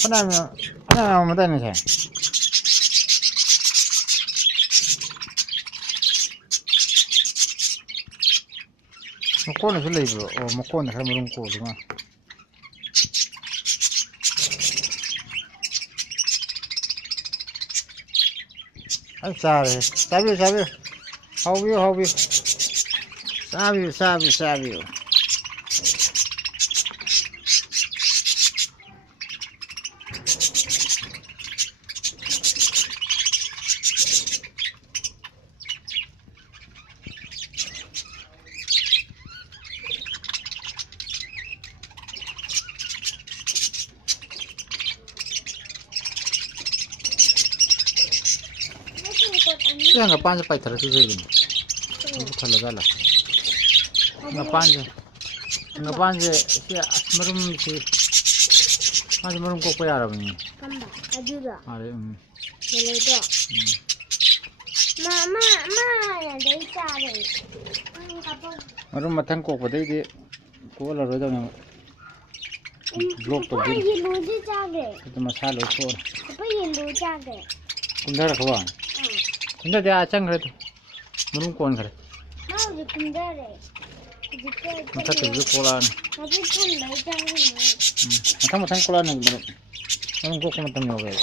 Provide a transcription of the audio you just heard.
ꯐꯅꯌꯥꯝ ꯑꯃ ꯇꯥꯏꯅꯁꯦ ꯃꯀꯣꯟꯅꯁꯨ ꯂꯩꯕ꯭ꯔꯣ ꯑꯣ ꯃꯀꯣꯟꯗ ꯈꯔ ꯃꯔꯨꯝ ꯀꯣꯜꯂꯤ ꯃꯥ ꯑꯩ ꯆꯥꯔꯦ ꯆꯥꯕꯤꯌꯨ ꯆꯥꯕꯤꯌꯨ ꯍꯥꯎꯕꯤꯌꯨ ꯍꯥꯎꯕꯤꯌꯨ ꯆꯥꯕꯤꯌꯨ ꯆꯥꯕꯤꯌꯨ ꯆꯥꯕꯤꯌꯨ ꯁꯤ ꯍꯪꯒꯄꯥꯟꯁꯦ ꯄꯥꯏꯊꯔꯛꯈꯤꯁꯦ ꯀꯩꯒꯤꯅꯣ ꯄꯨꯊꯜꯂꯖꯥꯠꯂ ꯍꯪꯒꯄꯥꯟꯁꯦ ꯁꯤ ꯑꯁ ꯃꯔꯨꯝꯁꯤ ꯃꯥꯁꯦ ꯃꯔꯨꯝ ꯀꯣꯛꯄ ꯌꯥꯔꯕꯅꯤ ꯑꯗꯨꯗꯣ ꯌꯦꯂꯣꯗꯣ ꯃꯔꯨꯝ ꯃꯊꯪ ꯀꯣꯛꯄꯗꯩꯗꯤ ꯀꯣꯛꯍꯜꯂꯔꯣꯏꯗꯕꯅꯦ ꯕ꯭ꯂꯣꯛ ꯇꯧꯗꯣꯏꯅꯤ ꯑꯗꯨ ꯃꯁꯥ ꯂꯣꯏ ꯊꯣꯛꯑꯅꯤ ꯀꯨꯝꯊꯔꯛꯈ꯭ꯔꯕꯣ ꯀꯨꯝꯊꯗꯦ ꯑꯥ ꯆꯪꯈ꯭ꯔꯦ ꯃꯔꯨꯝ ꯀꯣꯟꯈ꯭ꯔꯦ ꯃꯊꯛꯇꯁꯨ ꯀꯣꯛꯂꯛꯑꯅꯤ ꯃꯊꯪ ꯀꯣꯛꯂꯛꯑꯅꯤ ꯃꯔꯨꯝ ꯀꯣꯛꯄ ꯃꯇꯝ ꯌꯧꯔꯦꯕ